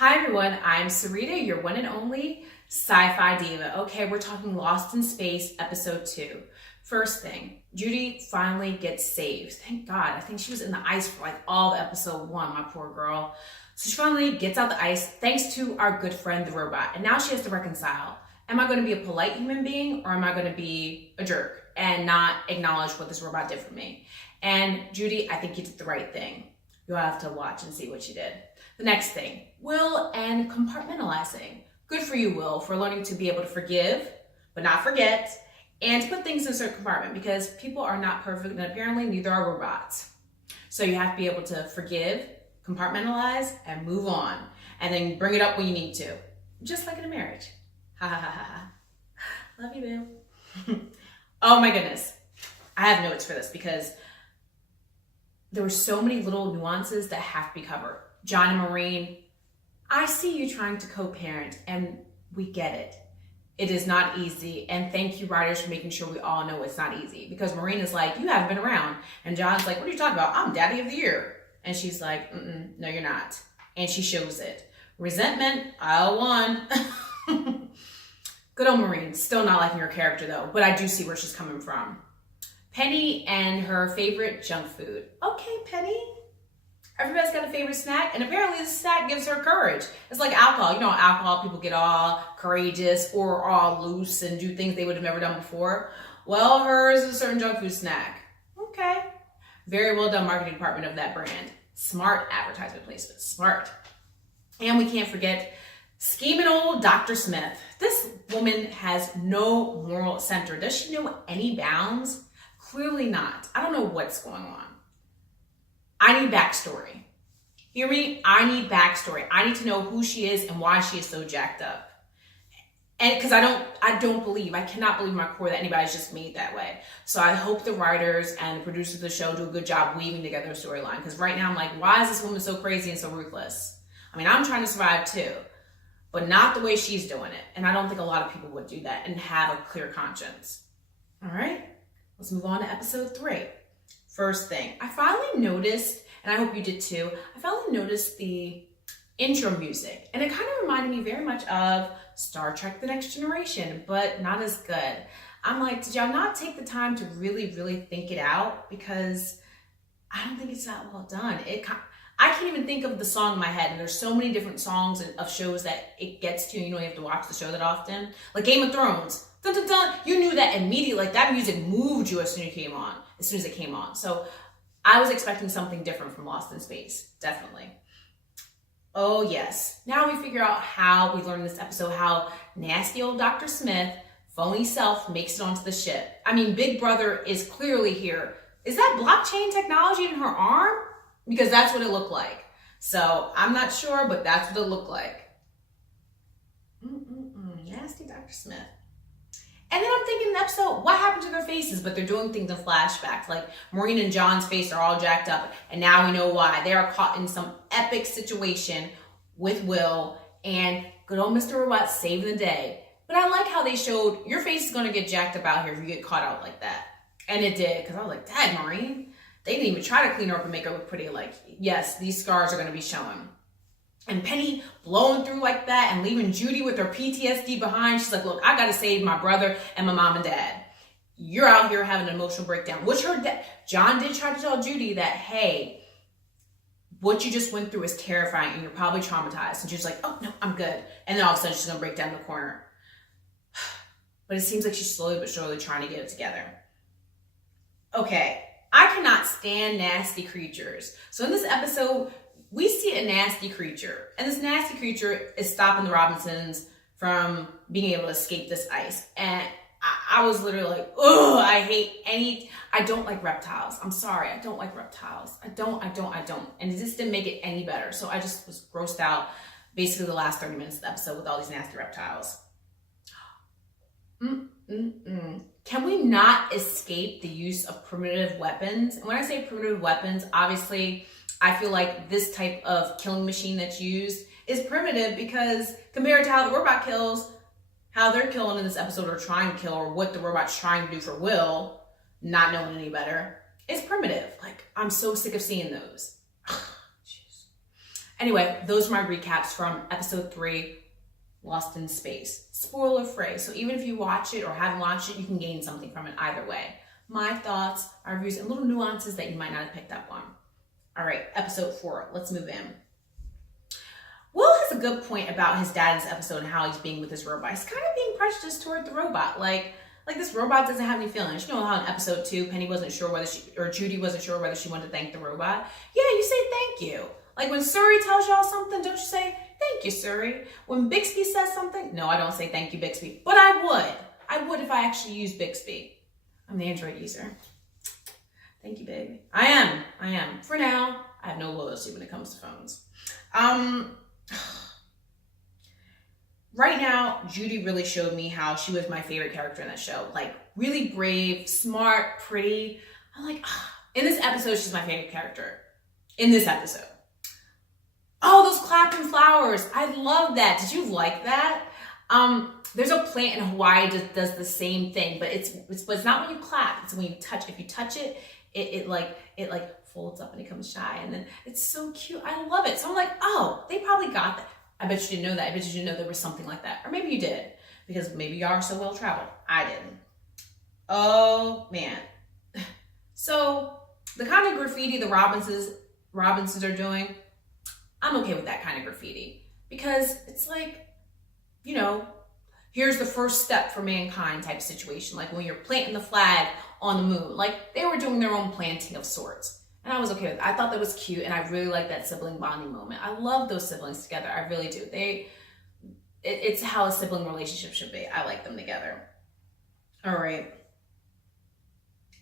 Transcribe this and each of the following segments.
Hi everyone, I'm Sarita, your one and only sci-fi diva. Okay, we're talking Lost in Space episode 2. First thing, Judy finally gets saved. Thank God. I think she was in the ice for like all of episode 1, my poor girl. So she finally gets out the ice thanks to our good friend the robot. And now she has to reconcile. Am I going to be a polite human being or am I going to be a jerk and not acknowledge what this robot did for me? And Judy, I think you did the right thing. You'll have to watch and see what you did. The next thing, Will and compartmentalizing. Good for you, Will, for learning to be able to forgive, but not forget, and to put things in a certain compartment because people are not perfect and apparently neither are robots. So you have to be able to forgive, compartmentalize, and move on. And then bring it up when you need to. Just like in a marriage. Ha ha ha ha. Love you, boo. Oh my goodness. I have notes for this because there were so many little nuances that have to be covered. John and Maureen, I see you trying to co-parent and we get it. It is not easy. And thank you, writers, for making sure we all know it's not easy. Because Maureen is like, you haven't been around. And John's like, what are you talking about? I'm daddy of the year. And she's like, no, you're not. And she shows it. Resentment, aisle 1. Good old Maureen. Still not liking her character though, but I do see where she's coming from. Penny and her favorite junk food. Okay, Penny. Everybody's got a favorite snack, and apparently this snack gives her courage. It's like alcohol. You know, alcohol, people get all courageous or all loose and do things they would have never done before. Well, hers is a certain junk food snack. Okay. Very well done, marketing department of that brand. Smart advertisement placement. Smart. And we can't forget scheming old Dr. Smith. This woman has no moral center. Does she know any bounds? Clearly not. I don't know what's going on. I need backstory. Hear me? I need backstory. I need to know who she is and why she is so jacked up. And because I cannot believe in my core that anybody's just made that way. So I hope the writers and the producers of the show do a good job weaving together a storyline. Because right now I'm like, why is this woman so crazy and so ruthless? I mean, I'm trying to survive too, but not the way she's doing it. And I don't think a lot of people would do that and have a clear conscience. All right, let's move on to episode 3. First thing, I finally noticed, and I hope you did too, I finally noticed the intro music. And it kind of reminded me very much of Star Trek The Next Generation, but not as good. I'm like, did y'all not take the time to really, really think it out? Because I don't think it's that well done. I can't even think of the song in my head, and there's so many different songs of shows that it gets to, you have to watch the show that often. Like Game of Thrones, dun, dun, dun, you knew that immediately, like that music moved you as soon as it came on. So I was expecting something different from Lost in Space, definitely. Oh yes, now we figure out how we learned in this episode how nasty old Dr. Smith, phony self, makes it onto the ship. I mean, Big Brother is clearly here. Is that blockchain technology in her arm? Because that's what it looked like. So I'm not sure, but that's what it looked like. Nasty Dr. Smith. And then I'm thinking in the episode, what happened to their faces? But they're doing things in flashbacks. Like Maureen and John's face are all jacked up. And now we know why. They are caught in some epic situation with Will. And good old Mr. Robot saving the day. But I like how they showed your face is going to get jacked up out here if you get caught out like that. And it did. Because I was like, dang, Maureen. They didn't even try to clean her up and make her look pretty. Like, yes, these scars are going to be showing. And Penny blowing through like that and leaving Judy with her PTSD behind. She's like, look, I got to save my brother and my mom and dad. You're out here having an emotional breakdown. Which John did try to tell Judy that, hey, what you just went through is terrifying and you're probably traumatized. And she's like, oh, no, I'm good. And then all of a sudden she's going to break down the corner. But it seems like she's slowly but surely trying to get it together. Okay, I cannot stand nasty creatures. So in this episode, we see a nasty creature, and this nasty creature is stopping the Robinsons from being able to escape this ice. And I was literally like, oh, I don't like reptiles. I'm sorry, I don't like reptiles. I don't. And it just didn't make it any better. So I just was grossed out basically the last 30 minutes of the episode with all these nasty reptiles. Can we not escape the use of primitive weapons? And when I say primitive weapons, obviously, I feel like this type of killing machine that's used is primitive because compared to how the robot kills, how they're killing in this episode or trying to kill, or what the robot's trying to do for Will, not knowing any better, is primitive. Like, I'm so sick of seeing those. Anyway, those are my recaps from episode 3, Lost in Space. Spoiler free. So even if you watch it or haven't watched it, you can gain something from it either way. My thoughts, my reviews, and little nuances that you might not have picked up on. All right, episode 4. Let's move in. Will has a good point about his dad in this episode and how he's being with his robot. He's kind of being prejudiced toward the robot. Like this robot doesn't have any feelings. You know how in episode 2, Penny wasn't sure whether Judy wasn't sure whether she wanted to thank the robot? Yeah, you say thank you. Like when Suri tells y'all something, don't you say, thank you, Suri? When Bixby says something, no, I don't say thank you, Bixby. But I would. I would if I actually used Bixby. I'm the Android user. Thank you, baby. I am. For now, I have no loyalty when it comes to phones. Right now, Judy really showed me how she was my favorite character in that show. Like, really brave, smart, pretty. I'm like, in this episode, she's my favorite character. In this episode. Oh, those clapping flowers. I love that. Did you like that? There's a plant in Hawaii that does the same thing, but it's not when you clap. It's when you touch. If you touch it, it folds up and it becomes shy, and then it's so cute. I love it. So I'm like, oh, they probably got that. I bet you didn't know that. I bet you didn't know there was something like that, or maybe you did, because maybe you are so well traveled. I didn't. Oh man. So the kind of graffiti the Robinsons are doing, I'm okay with that kind of graffiti, because it's like, you know, here's the first step for mankind type situation. Like when you're planting the flag on the moon, like they were doing their own planting of sorts. And I was okay with it. I thought that was cute, and I really like that sibling bonding moment. I love those siblings together. I really do. It's how a sibling relationship should be. I like them together. All right.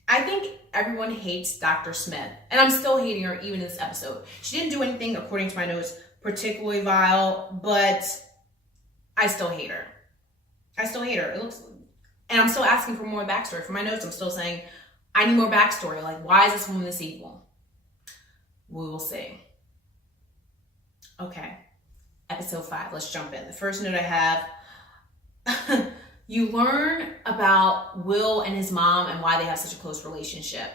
I think everyone hates Dr. Smith, and I'm still hating her even in this episode. She didn't do anything, according to my notes, particularly vile, but I still hate her. And I'm still asking for more backstory. For my notes, I'm still saying, I need more backstory. Like, why is this woman this evil? We will see. Okay. Episode 5. Let's jump in. The first note I have, you learn about Will and his mom and why they have such a close relationship.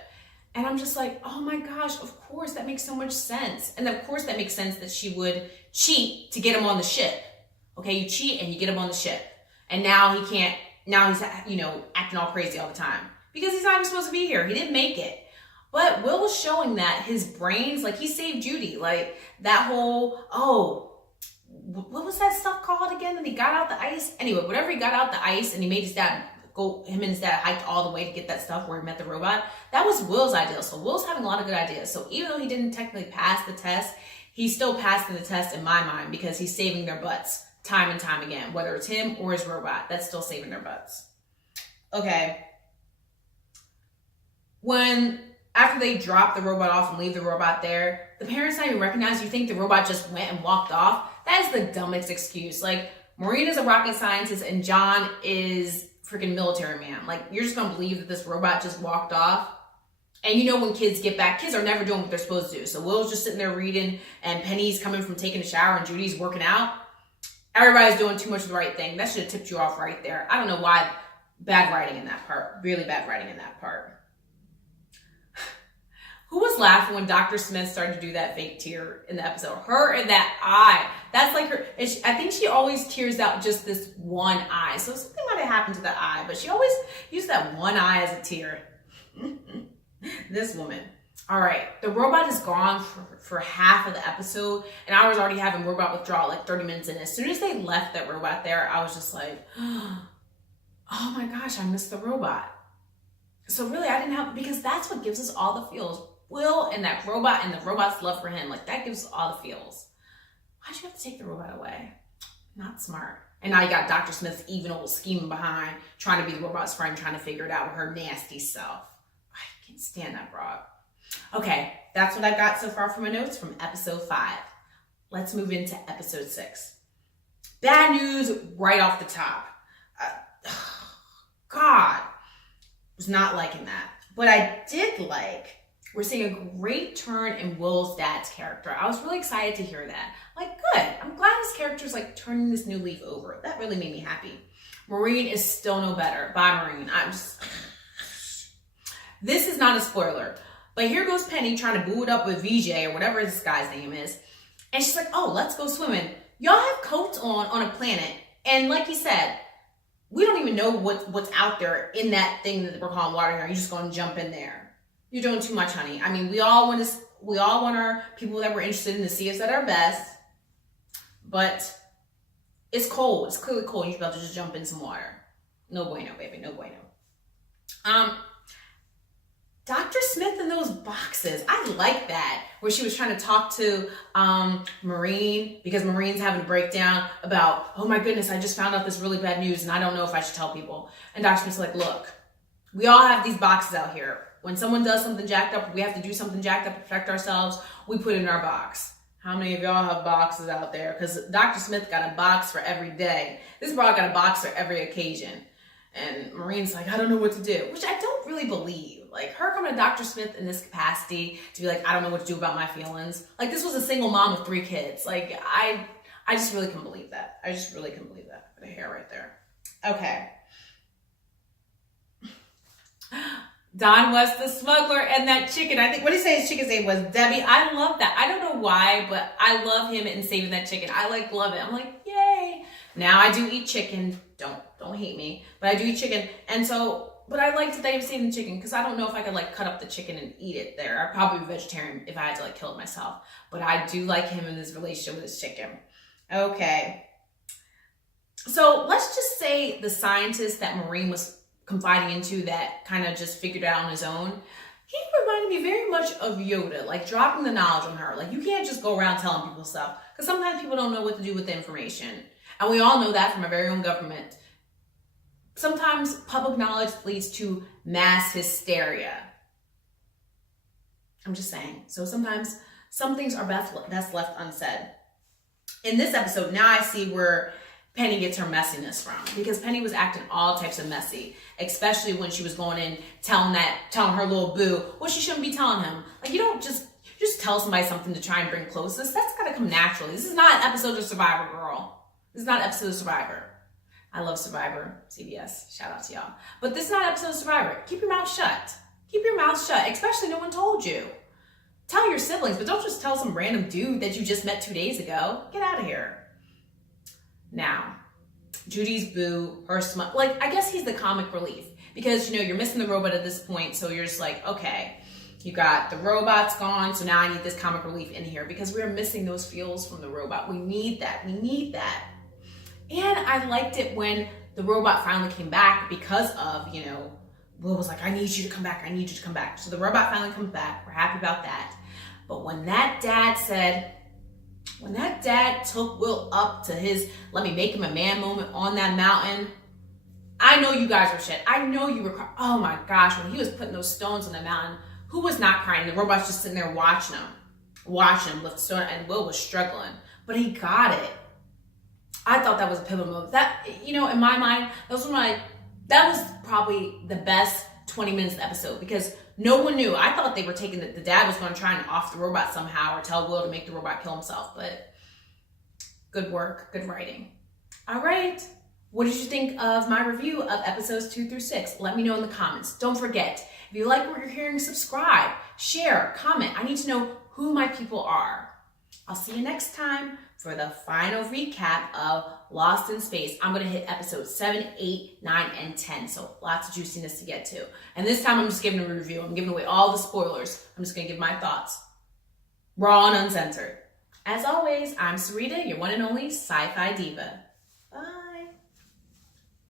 And I'm just like, oh my gosh, of course, that makes so much sense. And of course that makes sense that she would cheat to get him on the ship. Okay, you cheat and you get him on the ship. And now he's, acting all crazy all the time. Because he's not even supposed to be here. He didn't make it. But Will was showing that his brains, like he saved Judy. Like that whole, what was that stuff called again? And he got out the ice. Anyway, whatever he got out the ice and he made his dad him and his dad hiked all the way to get that stuff where he met the robot. That was Will's idea. So Will's having a lot of good ideas. So even though he didn't technically pass the test, he's still passing the test in my mind because he's saving their butts time and time again. Whether it's him or his robot, that's still saving their butts. Okay. After they drop the robot off and leave the robot there, the parents not even recognize. You think the robot just went and walked off. That is the dumbest excuse. Like, Maureen is a rocket scientist and John is freaking military man. Like, you're just gonna believe that this robot just walked off? And you know when kids get back, kids are never doing what they're supposed to do. So Will's just sitting there reading and Penny's coming from taking a shower and Judy's working out. Everybody's doing too much of the right thing. That should have tipped you off right there. I don't know why. Bad writing in that part. Really bad writing in that part. Who was laughing when Dr. Smith started to do that fake tear in the episode? Her and that eye. That's like her. I think she always tears out just this one eye. So something might have happened to the eye, but she always used that one eye as a tear. This woman. All right. The robot is gone for half of the episode, and I was already having robot withdrawal like 30 minutes in. As soon as they left that robot there, I was just like, oh my gosh, I missed the robot. So really, I didn't have, because that's what gives us all the feels. Will and that robot and the robot's love for him, like that gives us all the feels. Why'd you have to take the robot away? Not smart. And now you got Dr. Smith's even old scheming behind, trying to be the robot's friend, trying to figure it out with her nasty self. I can't stand that broad. Okay, that's what I got so far from my notes from episode 5. Let's move into episode 6. Bad news right off the top. God, was not liking that. But I did like, we're seeing a great turn in Will's dad's character. I was really excited to hear that. Like, good. I'm glad his character's like turning this new leaf over. That really made me happy. Maureen is still no better. Bye, Maureen. This is not a spoiler, but here goes Penny trying to boo it up with VJ or whatever this guy's name is. And she's like, oh, let's go swimming. Y'all have coats on a planet. And like you said, we don't even know what's out there in that thing that we're calling water here. You're just going to jump in there. You're doing too much, honey. I mean, we all want our people that we're interested in to see us at our best. But it's cold. It's clearly cold. You're about to just jump in some water. No bueno, baby. No bueno. Dr. Smith in those boxes. I like that. Where she was trying to talk to Maureen, because Maureen's having a breakdown about, oh my goodness, I just found out this really bad news and I don't know if I should tell people. And Dr. Smith's like, look, we all have these boxes out here. When someone does something jacked up, we have to do something jacked up to protect ourselves, we put it in our box. How many of y'all have boxes out there? Because Dr. Smith got a box for every day. This broad got a box for every occasion. And Maureen's like, I don't know what to do, which I don't really believe. Like, her coming to Dr. Smith in this capacity to be like, I don't know what to do about my feelings. Like, this was a single mom with 3 kids. Like, I just really couldn't believe that. I just really couldn't believe that. The hair right there. Okay. Don was the smuggler and that chicken. I think, what did he say his chicken's name was? Debbie. I love that. I don't know why, but I love him in saving that chicken. I love it. I'm like, yay. Now I do eat chicken. Don't hate me, but I do eat chicken. And so, but I liked that he was saving the chicken because I don't know if I could like cut up the chicken and eat it there. I'd probably be vegetarian if I had to like kill it myself. But I do like him in his relationship with his chicken. Okay. So let's just say the scientist that Maureen was confiding into that kind of just figured it out on his own, he reminded me very much of Yoda, like dropping the knowledge on her. Like, you can't just go around telling people stuff because sometimes people don't know what to do with the information. And we all know that from our very own government. Sometimes public knowledge leads to mass hysteria. I'm just saying. So sometimes some things are best left unsaid. In this episode, now I see where Penny gets her messiness from, because Penny was acting all types of messy, especially when she was going in telling her little boo what she shouldn't be telling him. Like, you don't just tell somebody something to try and bring closeness. That's gotta come naturally. This is not an episode of Survivor, girl. This is not an episode of Survivor. I love Survivor, CBS. Shout out to y'all. But this is not an episode of Survivor. Keep your mouth shut. Keep your mouth shut, especially no one told you. Tell your siblings, but don't just tell some random dude that you just met 2 days ago. Get out of here. Now, Judy's boo, her like, I guess he's the comic relief, because, you know, you're missing the robot at this point, so you're just like, okay, you got the robot's gone, so now I need this comic relief in here, because we're missing those feels from the robot. We need that. We need that. And I liked it when the robot finally came back because of, you know, Will was like, I need you to come back. I need you to come back. So the robot finally comes back. We're happy about that. But when that dad took Will up to his, let me make him a man moment on that mountain, I know you guys were shit. I know you were crying. Oh my gosh, when he was putting those stones on the mountain, who was not crying? The robot's just sitting there watching him lift stone, and Will was struggling. But he got it. I thought that was a pivotal moment. That, you know, in my mind, that was probably the best 20 minutes of the episode, because no one knew. I thought they were taking the dad was going to try and off the robot somehow, or tell Will to make the robot kill himself. But good work, good writing. All right. What did you think of my review of episodes 2 through 6? Let me know in the comments. Don't forget, if you like what you're hearing, subscribe, share, comment. I need to know who my people are. I'll see you next time for the final recap of Lost in Space. I'm going to hit episodes 7, 8, 9, and 10. So lots of juiciness to get to. And this time I'm just giving a review. I'm giving away all the spoilers. I'm just going to give my thoughts. Raw and uncensored. As always, I'm Sarita, your one and only Sci-Fi Diva. Bye.